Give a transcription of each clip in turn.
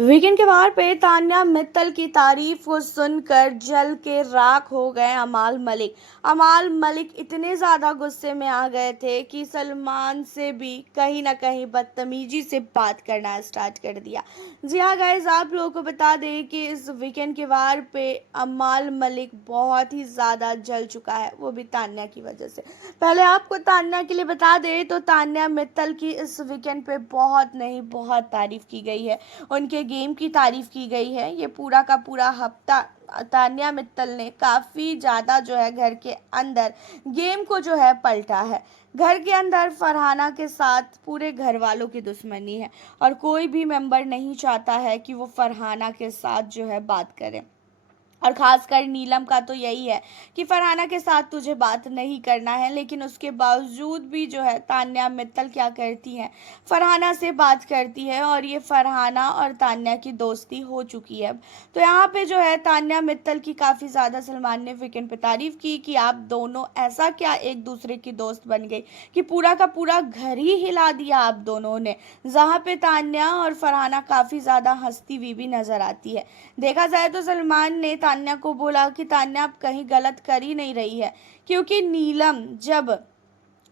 Weekend के बाहर पे तान्या मित्तल की तारीफ को सुनकर जल के राख हो गए अमाल मलिक। अमाल मलिक इतने ज़्यादा गुस्से में आ गए थे कि सलमान से भी कहीं ना कहीं बदतमीजी से बात करना स्टार्ट कर दिया। जी हाँ गाइस, आप लोगों को बता दें कि इस वीकेंड के बाहर पे अमाल मलिक बहुत ही ज़्यादा जल चुका है, वो भी तान्या की वजह से। पहले आपको तान्या के लिए बता दें तो तान्या मित्तल की इस वीकेंड पे बहुत नहीं बहुत तारीफ की गई है, उनके गेम की तारीफ की गई है। ये पूरा का पूरा हफ्ता तान्या मित्तल ने काफ़ी ज़्यादा जो है घर के अंदर गेम को जो है पलटा है। घर के अंदर फरहाना के साथ पूरे घर वालों की दुश्मनी है और कोई भी मेंबर नहीं चाहता है कि वो फरहाना के साथ जो है बात करे। और ख़ासकर नीलम का तो यही है कि फरहाना के साथ तुझे बात नहीं करना है, लेकिन उसके बावजूद भी जो है तान्या मित्तल क्या करती हैं, फरहाना से बात करती है और ये फरहाना और तान्या की दोस्ती हो चुकी है। तो यहाँ पे जो है तान्या मित्तल की काफ़ी ज़्यादा सलमान ने वीकेंड पे तारीफ़ की कि आप दोनों ऐसा क्या एक दूसरे की दोस्त बन गई कि पूरा का पूरा घर ही हिला दिया आप दोनों ने। जहाँ पे तान्या और फरहाना काफ़ी ज़्यादा हंसती हुई भी नज़र आती है। देखा जाए तो सलमान ने तान्या को बोला कि तान्या आप कहीं गलत कर ही नहीं रही है, क्योंकि नीलम जब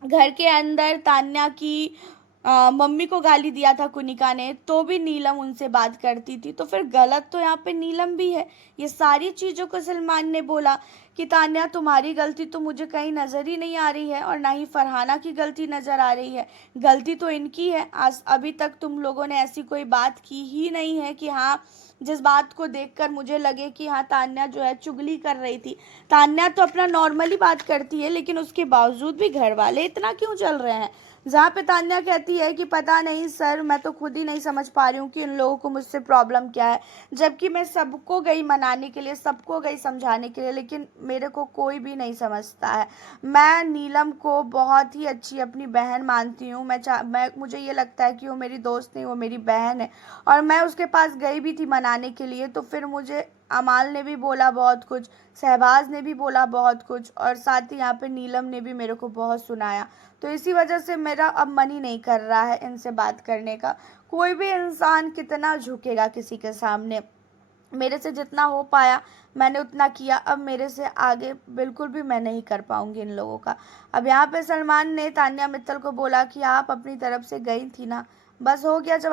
घर के अंदर तान्या की मम्मी को गाली दिया था कुनिका ने, तो भी नीलम उनसे बात करती थी, तो फिर गलत तो यहाँ पे नीलम भी है। ये सारी चीज़ों को सलमान ने बोला कि तान्या तुम्हारी गलती तो मुझे कहीं नज़र ही नहीं आ रही है और ना ही फरहाना की गलती नज़र आ रही है, गलती तो इनकी है। आज अभी तक तुम लोगों ने ऐसी कोई बात की ही नहीं है कि हाँ, जिस बात को देखकर मुझे लगे कि हाँ तान्या जो है चुगली कर रही थी। तान्या तो अपना नॉर्मली बात करती है, लेकिन उसके बावजूद भी घर वाले इतना क्यों चल रहे हैं। जहाँ पे तान्या कहती है कि पता नहीं सर, मैं तो खुद ही नहीं समझ पा रही हूँ कि इन लोगों को मुझसे प्रॉब्लम क्या है, जबकि मैं सबको गई मनाने के लिए, सबको गई समझाने के लिए, लेकिन मेरे को कोई भी नहीं समझता है। मैं नीलम को बहुत ही अच्छी अपनी बहन मानती हूँ। मैं मुझे ये लगता है कि वो मेरी दोस्त नहीं, वो मेरी बहन है और मैं उसके पास गई भी थी मनाने के लिए। तो फिर मुझे अमाल ने भी बोला बहुत कुछ, शहबाज ने भी बोला बहुत कुछ और साथ ही यहाँ पे नीलम ने भी मेरे को बहुत सुनाया। तो इसी वजह से मेरा अब मन ही नहीं कर रहा है इनसे बात करने का। कोई भी इंसान कितना झुकेगा किसी के सामने। मेरे से जितना हो पाया मैंने उतना किया, अब मेरे से आगे बिल्कुल भी मैं नहीं कर पाऊंगी इन लोगों का। अब यहाँ पे सलमान ने तान्या मित्तल को बोला कि आप अपनी तरफ से गई थी ना, बस हो गया। जब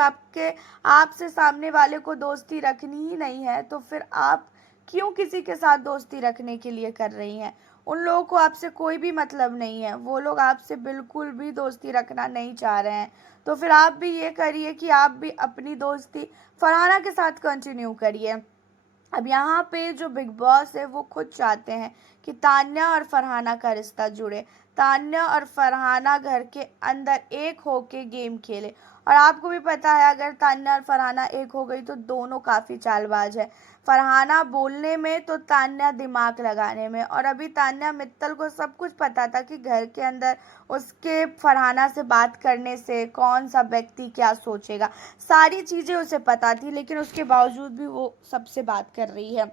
आपसे सामने वाले को दोस्ती रखनी ही नहीं है तो फिर आप क्यों किसी के साथ दोस्ती रखने के लिए कर रही हैं। उन लोगों को आपसे कोई भी मतलब नहीं है, वो लोग आपसे बिल्कुल भी दोस्ती रखना नहीं चाह रहे हैं। तो फिर आप भी ये करिए कि आप भी अपनी दोस्ती फरहाना के साथ कंटिन्यू करिए। अब यहाँ पे जो बिग बॉस है वो खुद चाहते हैं कि तान्या और फरहाना का रिश्ता जुड़े, तान्या और फरहाना घर के अंदर एक होके गेम खेले। और आपको भी पता है अगर तान्या और फरहाना एक हो गई तो दोनों काफ़ी चालबाज है, फरहाना बोलने में तो तान्या दिमाग लगाने में। और अभी तान्या मित्तल को सब कुछ पता था कि घर के अंदर उसके फरहाना से बात करने से कौन सा व्यक्ति क्या सोचेगा, सारी चीज़ें उसे पता थी, लेकिन उसके बावजूद भी वो सबसे बात कर रही है।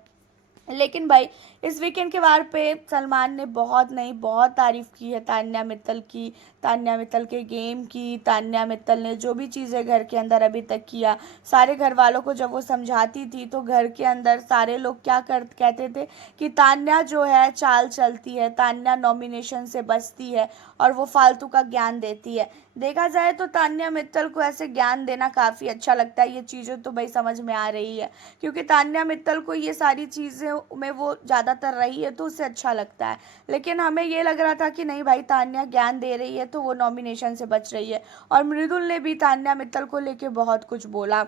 लेकिन भाई इस वीकेंड के वार पे सलमान ने बहुत नहीं बहुत तारीफ़ की है तान्या मित्तल की, तान्या मित्तल के गेम की। तान्या मित्तल ने जो भी चीज़ें घर के अंदर अभी तक किया, सारे घर वालों को जब वो समझाती थी तो घर के अंदर सारे लोग क्या कहते थे कि तान्या जो है चाल चलती है, तान्या नॉमिनेशन से बचती है और वो फालतू का ज्ञान देती है। देखा जाए तो तान्या मित्तल को ऐसे ज्ञान देना काफ़ी अच्छा लगता है। ये चीज़ें तो भाई समझ में आ रही है, क्योंकि तान्या मित्तल को ये सारी चीज़ें में वो ज़्यादातर रही है तो उससे अच्छा लगता है। लेकिन हमें ये लग रहा था कि नहीं भाई तान्या ज्ञान दे रही है तो वो नॉमिनेशन से बच रही है। और मृदुल ने भी तान्या मित्तल को लेके बहुत कुछ बोला,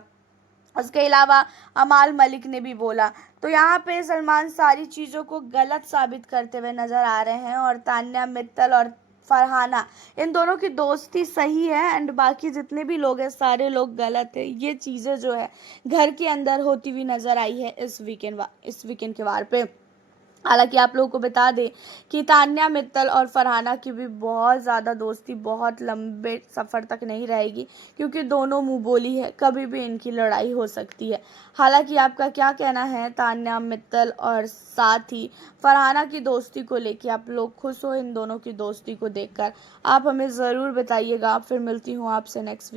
उसके अलावा अमाल मलिक ने भी बोला। तो यहाँ पे सलमान सारी चीज़ों को गलत साबित करते हुए नज़र आ रहे हैं और तान्या मित्तल और फरहाना इन दोनों की दोस्ती सही है एंड बाकी जितने भी लोग हैं सारे लोग गलत है। ये चीज़ें जो है घर के अंदर होती हुई नज़र आई है इस वीकेंड के वार पे। हालांकि आप लोगों को बता दें कि तान्या मित्तल और फरहाना की भी बहुत ज़्यादा दोस्ती बहुत लंबे सफ़र तक नहीं रहेगी, क्योंकि दोनों मुंह बोली है, कभी भी इनकी लड़ाई हो सकती है। हालांकि आपका क्या कहना है तान्या मित्तल और साथ ही फरहाना की दोस्ती को लेके, आप लोग खुश हो इन दोनों की दोस्ती को देखकर? आप हमें ज़रूर बताइएगा। फिर मिलती हूँ आपसे नेक्स्ट वीक।